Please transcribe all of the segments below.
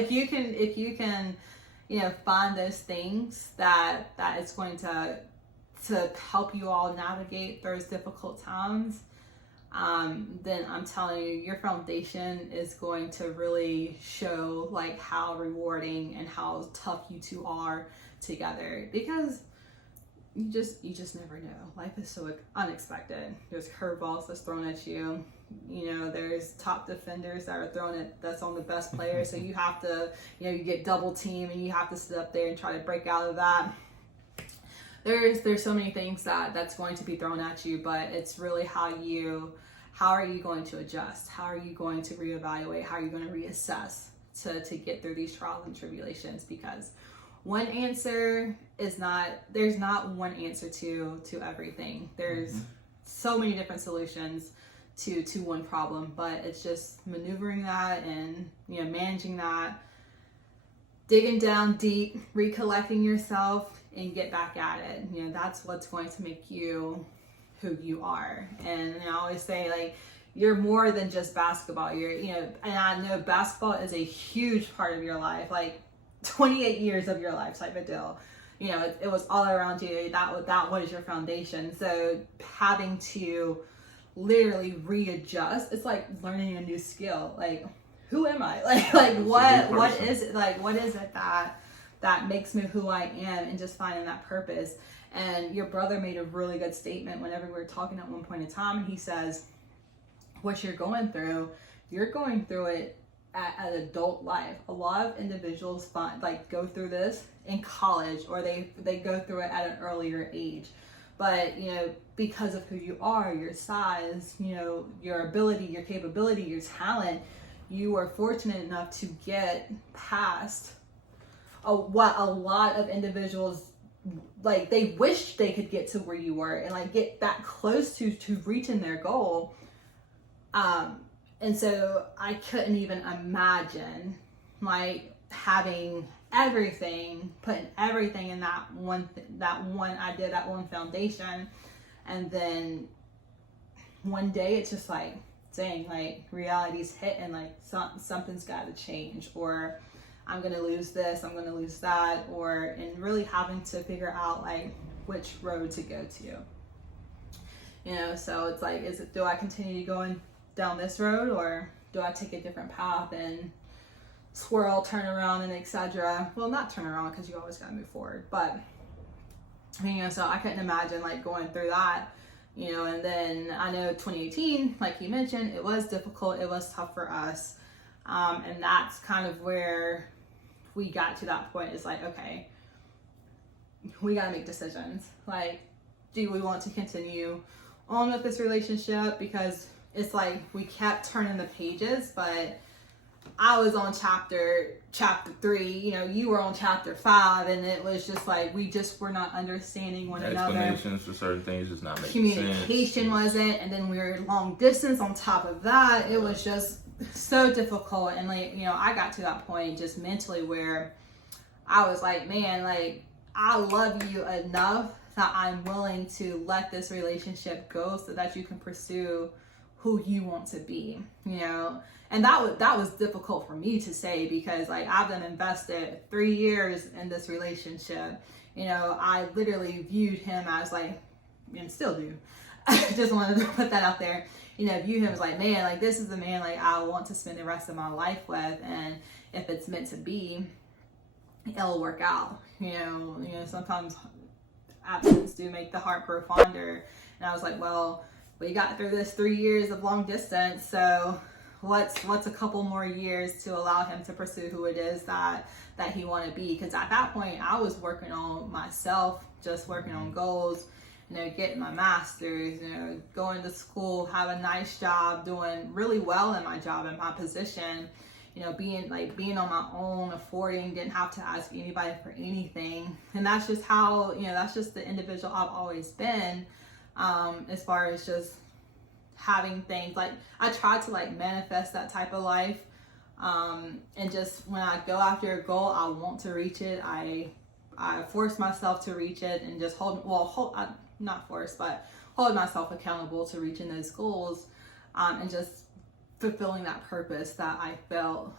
if you can, find those things that it's going to help you all navigate those difficult times, then I'm telling you, your foundation is going to really show like how rewarding and how tough you two are together, because you just never know. Life is so unexpected. There's curveballs that's thrown at you. There's top defenders that are that's on the best player. So you have to, you get double teamed and you have to sit up there and try to break out of that. There's so many things that's going to be thrown at you, but it's really how are you going to adjust? How are you going to reevaluate? How are you going to reassess to get through these trials and tribulations? Because there's not one answer to everything. There's so many different solutions to one problem, but it's just maneuvering that and managing that, digging down deep, recollecting yourself, and get back at it. That's what's going to make you who you are. And I always say, like, you're more than just basketball. And I know basketball is a huge part of your life, like 28 years of your life type of deal. It was all around you. That was your foundation. So having to literally readjust, it's like learning a new skill. Like, who am I? Like what is it? Like, what is it that makes me who I am, and just finding that purpose. And your brother made a really good statement whenever we were talking at one point in time. He says, what you're going through it at adult life. A lot of individuals go through this in college, or they go through it at an earlier age. But, because of who you are, your size, your ability, your capability, your talent, you are fortunate enough to get past what a lot of individuals, like, they wish they could get to where you were and like get that close to reaching their goal. And so I couldn't even imagine like having everything, putting everything in that one idea, that one foundation. And then one day it's just like, dang, like reality's hit and like something's got to change, or I'm going to lose this, I'm going to lose that, and really having to figure out like which road to go to. So it's like, do I continue going down this road, or do I take a different path and swirl, turn around, and etc. Well, not turn around, because you always got to move forward, but so I couldn't imagine like going through that, and then I know 2018, like you mentioned, it was difficult, it was tough for us, and that's kind of where we got to that point. Is like, okay, we got to make decisions. Like, do we want to continue on with this relationship? Because it's like we kept turning the pages, but I was on chapter 3, you were on chapter 5, and it was just like we just were not understanding one another. Explanations for certain things just not making sense. Communication wasn't, and then we were long distance on top of that. It was just so difficult, and like, I got to that point just mentally where I was like, man, like, I love you enough that I'm willing to let this relationship go so that you can pursue who you want to be, and that was difficult for me to say, because like I've been invested 3 years in this relationship. I literally viewed him as like, and still do, I just wanted to put that out there, view him as like, man, like this is the man like I want to spend the rest of my life with, and if it's meant to be, it'll work out. Sometimes absence do make the heart grow fonder, and I was like, well, we got through this 3 years of long distance, so what's a couple more years to allow him to pursue who it is that he want to be? Because at that point I was working on myself, just working on goals, getting my master's, going to school, have a nice job, doing really well in my job and my position, being on my own, affording, didn't have to ask anybody for anything. And that's just how, that's just the individual I've always been, as far as just having things. Like, I try to like manifest that type of life, and just when I go after a goal, I want to reach it. I force myself to reach it, and just hold myself accountable to reaching those goals, and just fulfilling that purpose that I feel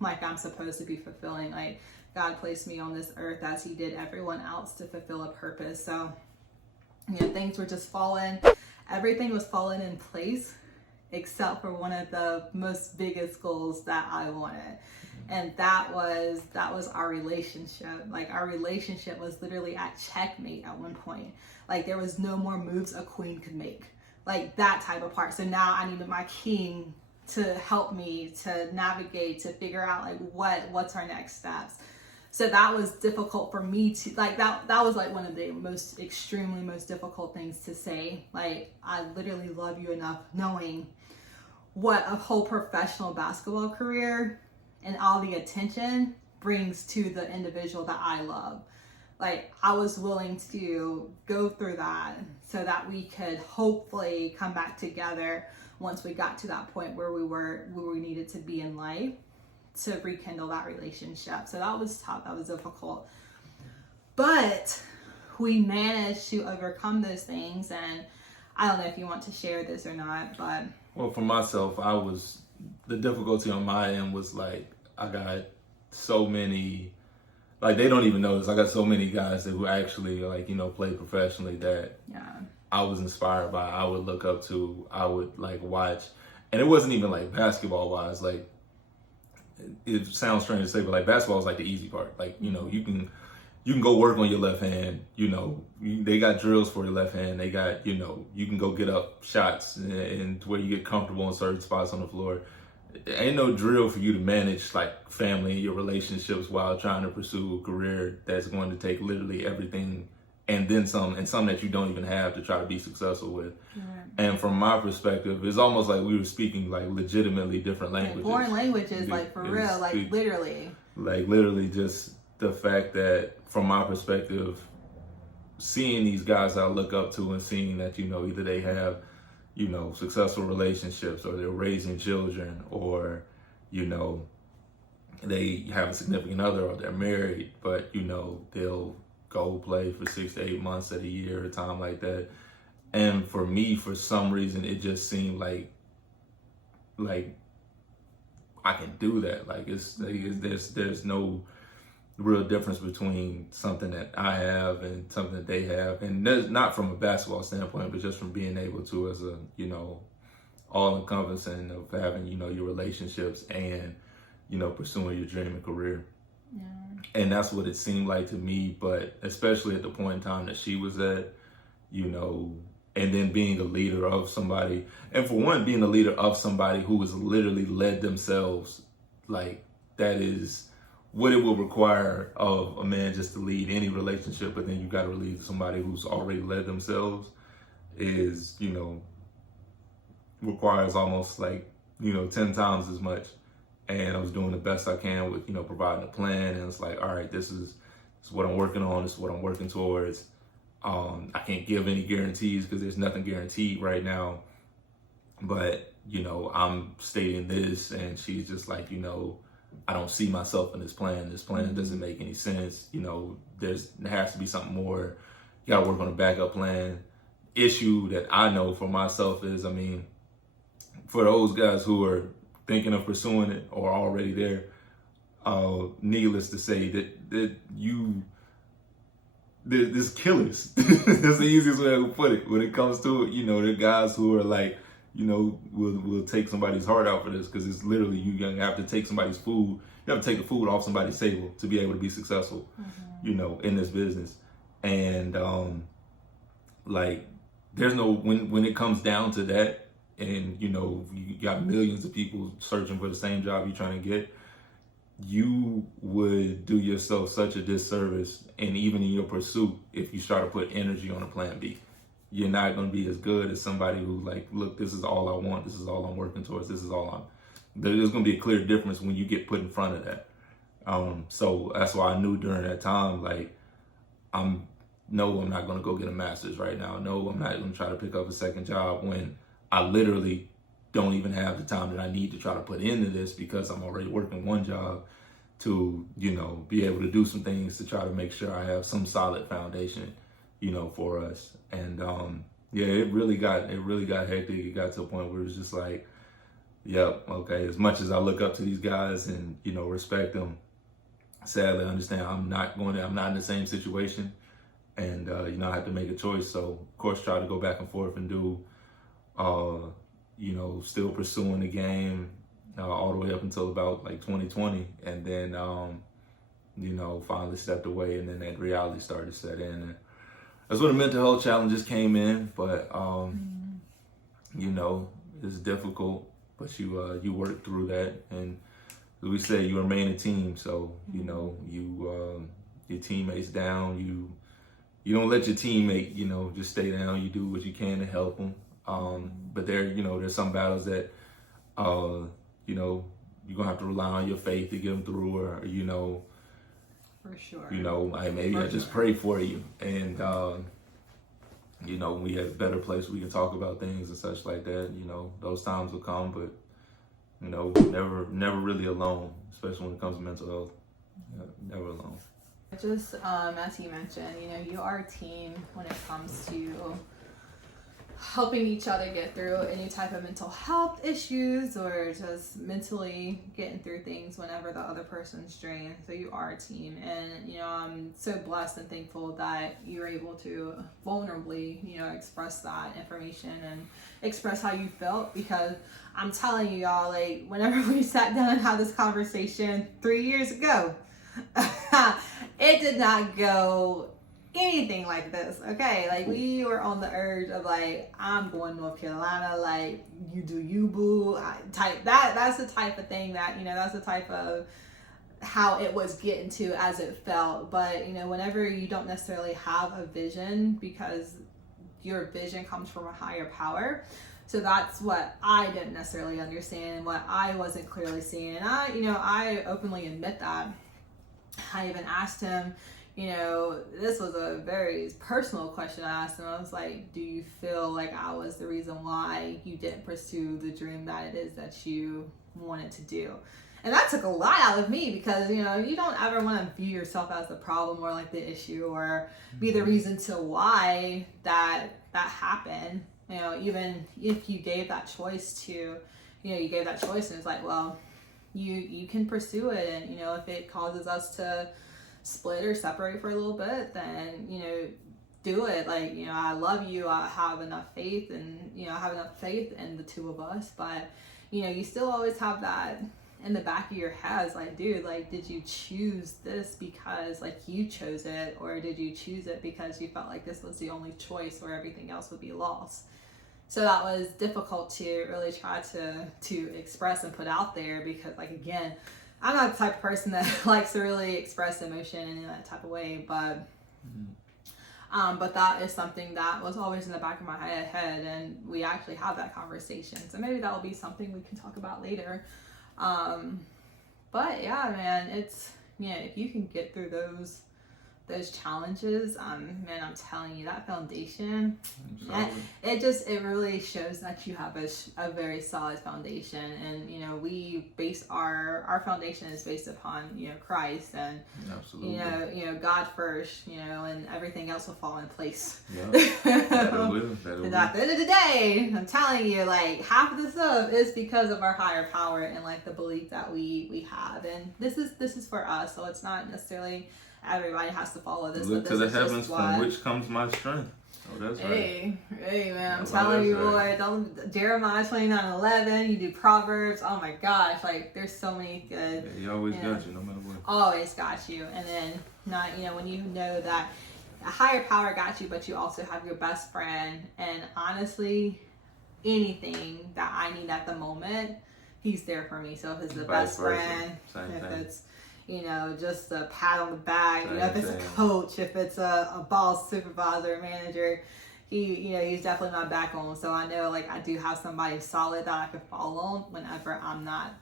like I'm supposed to be fulfilling. Like God placed me on this earth as he did everyone else to fulfill a purpose. So, you know, things were just falling. Everything was falling in place except for one of the most biggest goals that I wanted. And that was our relationship. Like our relationship was literally at checkmate at one point. Like there was no more moves a queen could make. Like that type of part. So now I needed my king to help me to navigate, to figure out like what's our next steps. So that was difficult for me to like that was like one of the most difficult things to say. Like I literally love you enough knowing what a whole professional basketball career and all the attention brings to the individual that I love. Like I was willing to go through that so that we could hopefully come back together once we got to that point where we needed to be in life to rekindle that relationship. So that was tough, that was difficult. But we managed to overcome those things, and I don't know if you want to share this or not, but well, for myself, the difficulty on my end was like I got so many, like they don't even notice. I got so many guys who actually like, you know, play professionally that I was inspired by. I would look up to. I would like watch, and it wasn't even like basketball wise. Like it sounds strange to say, but like basketball is like the easy part. Like, you know, you can go work on your left hand. You know, they got drills for your left hand. They got, you know, you can go get up shots and where you get comfortable in certain spots on the floor. Ain't no drill for you to manage like family and your relationships while trying to pursue a career that's going to take literally everything and then some, and some that you don't even have to try to be successful with. And from my perspective, it's almost like we were speaking like legitimately different languages. Like foreign languages, like for real, like literally. Like literally just the fact that from my perspective, seeing these guys I look up to and seeing that, you know, either they have, you know, successful relationships or they're raising children or, you know, they have a significant other or they're married, but, you know, they'll go play for 6 to 8 months at a year, a time like that. And for me, for some reason, it just seemed like I can do that. Like there's no real difference between something that I have and something that they have. And that's not from a basketball standpoint, but just from being able to, as a, you know, all-encompassing of having, you know, your relationships and, you know, pursuing your dream and career. Yeah. And that's what it seemed like to me, but especially at the point in time that she was at, you know, and then being a leader of somebody, and for one, being a leader of somebody who has literally led themselves, like that is what it will require of a man just to lead any relationship, but then you got to lead somebody who's already led themselves is, you know, requires almost like, you know, 10 times as much. And I was doing the best I can with, you know, providing a plan. And it's like, all right, this is what I'm working on. This is what I'm working towards. I can't give any guarantees because there's nothing guaranteed right now. But, you know, I'm stating this and she's just like, you know, I don't see myself in this plan. This plan doesn't make any sense. You know, there has to be something more. You got to work on a backup plan. Issue that I know for myself is, I mean, for those guys who are thinking of pursuing it or already there, needless to say that there's killers. That's the easiest way I can put it. When it comes to it, you know, there are guys who are like, you know, will take somebody's heart out for this because it's literally you have to take somebody's food. You have to take the food off somebody's table to be able to be successful, you know, in this business. And like there's no when it comes down to that, and you know you got millions of people searching for the same job you're trying to get, you would do yourself such a disservice, and even in your pursuit, if you start to put energy on a plan B. You're not going to be as good as somebody who's like, look, this is all I want. This is all I'm working towards. This is all there's going to be a clear difference when you get put in front of that. So that's why I knew during that time, like, I'm not going to go get a master's right now. No, I'm not going to try to pick up a second job when I literally don't even have the time that I need to try to put into this because I'm already working one job to, you know, be able to do some things to try to make sure I have some solid foundation, you know, for us. And yeah, it really got hectic. It got to a point where it was just like, Yep. Okay. As much as I look up to these guys and, you know, respect them, sadly, I understand I'm not in the same situation. And, you know, I have to make a choice. So, of course, try to go back and forth and do, you know, still pursuing the game all the way up until about like 2020. And then, you know, finally stepped away, and then that reality started to set in. And that's when the mental health challenges came in. But, you know, it's difficult, but you work through that. And as we say, you remain a team. So, you know, your teammates down, you don't let your teammate, you know, just stay down. You do what you can to help them. But there's some battles that, you know, you're going to have to rely on your faith to get them through, or, you know, for sure. You know, I just pray for you. And, you know, when we have a better place, we can talk about things and such like that. You know, those times will come, but, you know, never really alone, especially when it comes to mental health. Never alone. Just as you mentioned, you know, you are a team when it comes to helping each other get through any type of mental health issues, or just mentally getting through things whenever the other person's drained. So you are a team, and, you know, I'm so blessed and thankful that you're able to vulnerably, you know, express that information and express how you felt, because I'm telling you, y'all, like, whenever we sat down and had this conversation 3 years ago, it did not go anything like this, okay? Like, we were on the urge of, like, I'm going to North Carolina, like, you do you, boo, type. That's the type of thing that, you know, that's the type of how it was getting to as it felt. But, you know, whenever you don't necessarily have a vision, because your vision comes from a higher power. So that's what I didn't necessarily understand, and what I wasn't clearly seeing. And I openly admit that. I even asked him, you know, this was a very personal question I asked him. I was like, do you feel like I was the reason why you didn't pursue the dream that it is that you wanted to do? And that took a lot out of me, because, you know, you don't ever want to view yourself as the problem or like the issue, or be the reason to why that happened. You know, even if you gave that choice to, you know, you gave that choice, and it's like, well, you can pursue it. And, you know, if it causes us to split or separate for a little bit, then, you know, do it. Like, you know, I love you. I have enough faith, and, you know, I have enough faith in the two of us. But, you know, you still always have that in the back of your head. It's like, dude, like, did you choose this because, like, you chose it, or did you choose it because you felt like this was the only choice where everything else would be lost? So that was difficult to really try to express and put out there, because, like, again, I'm not the type of person that likes to really express emotion in that type of way, but that is something that was always in the back of my head, and we actually have that conversation. So maybe that will be something we can talk about later. But yeah, man, it's, yeah, if you can get through those challenges, man, I'm telling you, that foundation, it really shows that you have a very solid foundation. And, you know, we base our foundation is based upon, you know, Christ, and absolutely, you know, God first, you know, and everything else will fall in place. Yeah, that'll will. And at the end of the day, I'm telling you, like, half of the stuff is because of our higher power, and, like, the belief that we have. And this is for us, so it's not necessarily everybody has to follow this. Look to the heavens from which comes my strength. Oh, that's right. Hey, man, I'm telling you, boy. Don't, Jeremiah 29:11. You do Proverbs. Oh my gosh, like, there's so many good. Yeah, he always got you, no matter what. Always got you. And then, not, you know, when you know that a higher power got you, but you also have your best friend, and honestly, anything that I need at the moment, he's there for me. So if it's the best friend, if it's, you know, just a pat on the back, you know, if it's a coach, if it's a boss, supervisor, manager, he's definitely my backbone. So I know, like, I do have somebody solid that I can fall on whenever I'm not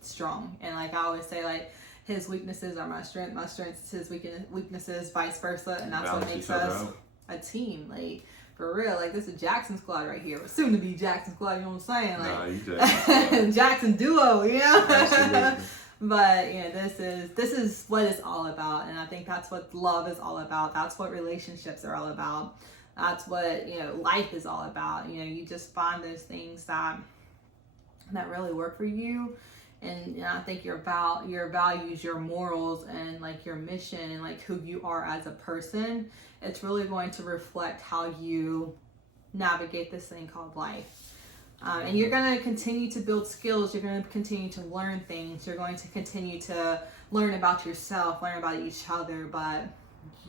strong. And, like, I always say, like, his weaknesses are my strength is his weaknesses, vice versa. And that's what makes us a team. Like, for real, like, this is Jackson squad right here. Soon to be Jackson squad, you know what I'm saying? Like, you Jackson, Jackson duo, you know? Absolutely. But, you know, this is what it's all about. And I think that's what love is all about. That's what relationships are all about. That's what, you know, life is all about. You know, you just find those things that that really work for you. And I think your values, your morals, and like your mission, and like who you are as a person, it's really going to reflect how you navigate this thing called life. And you're going to continue to build skills. You're going to continue to learn things. You're going to continue to learn about yourself, learn about each other, but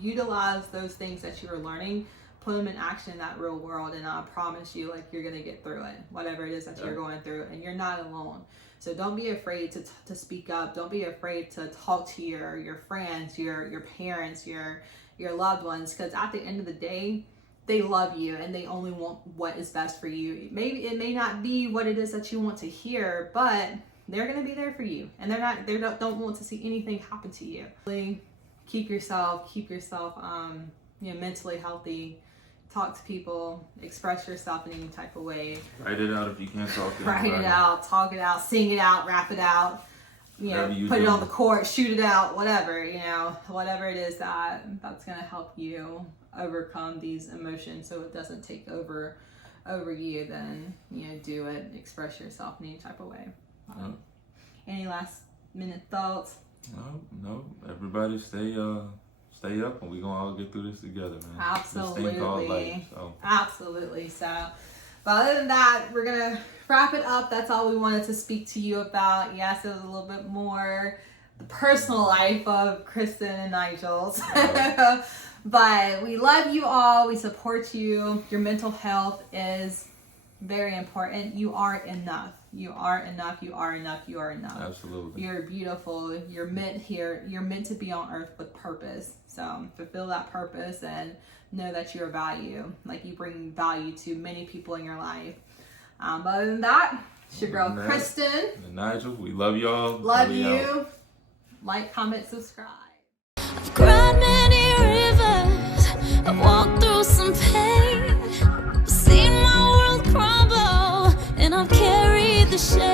utilize those things that you are learning, put them in action in that real world, and I promise you, like, you're going to get through it, whatever it is that you're going through, and you're not alone. So don't be afraid to speak up. Don't be afraid to talk to your friends, your parents, your loved ones, because at the end of the day, they love you and they only want what is best for you. Maybe it may not be what it is that you want to hear, but they're going to be there for you, and they don't want to see anything happen to you. Really keep yourself mentally healthy. Talk to people, express yourself in any type of way. Write it out if you can't talk to anybody. Write it out, talk it out, sing it out, rap it out. Put it on the court, shoot it out, whatever, whatever it is that's going to help you overcome these emotions so it doesn't take over you, then, do it, express yourself in any type of way. Any last minute thoughts? No. Everybody stay up, and we're gonna all get through this together, man. Absolutely. This thing called life, so. Absolutely. So, but other than that, we're gonna wrap it up. That's all we wanted to speak to you about. Yes, it was a little bit more the personal life of Khristin and Nigel's. But we love you all. We support you. Your mental health is very important. You are enough. You are enough. You are enough. You are enough. Absolutely. You're beautiful. You're meant here. You're meant to be on earth with purpose. So fulfill that purpose and know that you're value. Like, you bring value to many people in your life. But other than that, it's your girl Khristin and Nigel. We love y'all. Love you. Out. Like, comment, subscribe. I've cried many rivers. I've walked through some pain. I've seen my world crumble, and I've carried the shame.